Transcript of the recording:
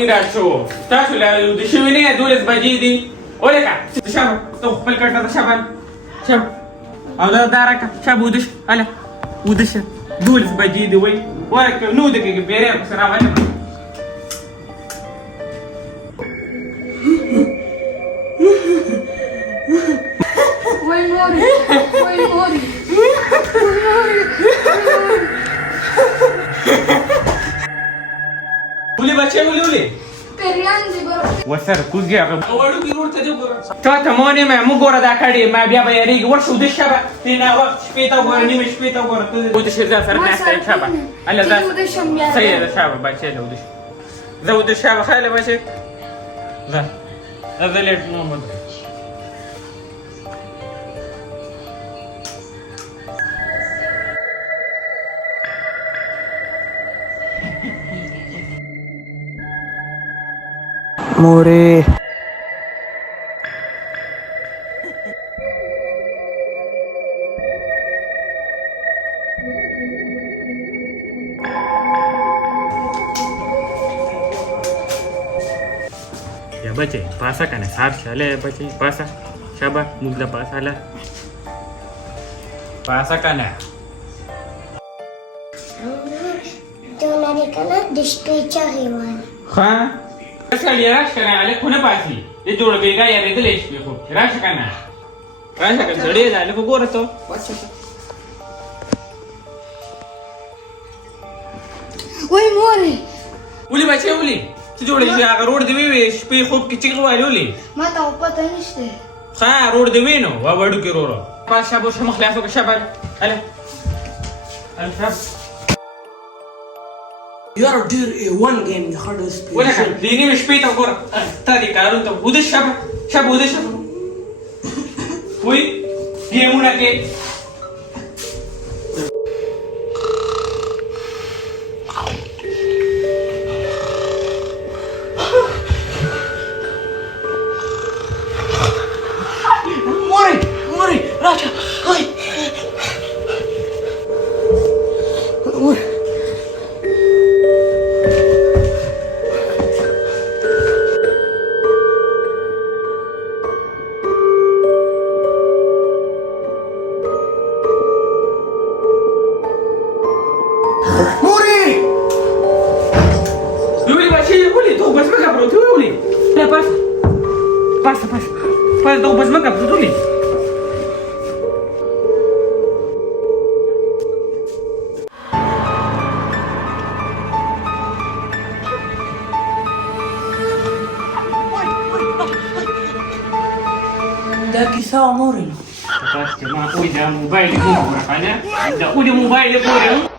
mira شو تاسو لا د شوینه دولس بجې دي ولکه شابه تو خپل کټه شابه شابه او دا دارکه شابه ودش اله ودش دولس بجې دي وای ولکه نو دغه بیره سره وای Voy mori. ولي بچه ولي Perianzi bro. وسر کوزګي هغه وړو کې ورته دی ګوره ته مونې مې ګوره دا کړي ما بیا به یریږي ورشو د شبه نه وخت شپې ته ګوره نیمه شپې ته ګوره ته ودش ځا سره نه ستای شبه الله دا صحیح ده شبه بچه له ودش زه ودش شبه خاله بچه زه زه لټ نو مد More या बचे पासा का नाही सार शाले बचे पासा शाबा मुगला पासाला पासा का नाही तुला निकाला डिस्ट्रीच्या हेवान हा कसं राश का आले कोण पासी ते जोड बेगा या रे दिलेश बेखो राश का नाही राश का जडे झाले को गोर तो Voy mori. उली बचे उली ते जोड अगर रोड देवी पे खूप किची वाली उली Mata upata niste. हा रोड देवी नो वा वडू के रोरो पास शाबो शमखलासो का शाबाल अले अले शाब You are doing one game the hardest ولا كان ديني مش بيتا وكورة تاني قالوا انت ودي الشبه شبه ودي الشبه وي جيمونا كي More Raja high Passa, dou bas maca, tudo ali. ده كيسا موري Pasti, mak udah mobile ni makanya. Udah mobile ni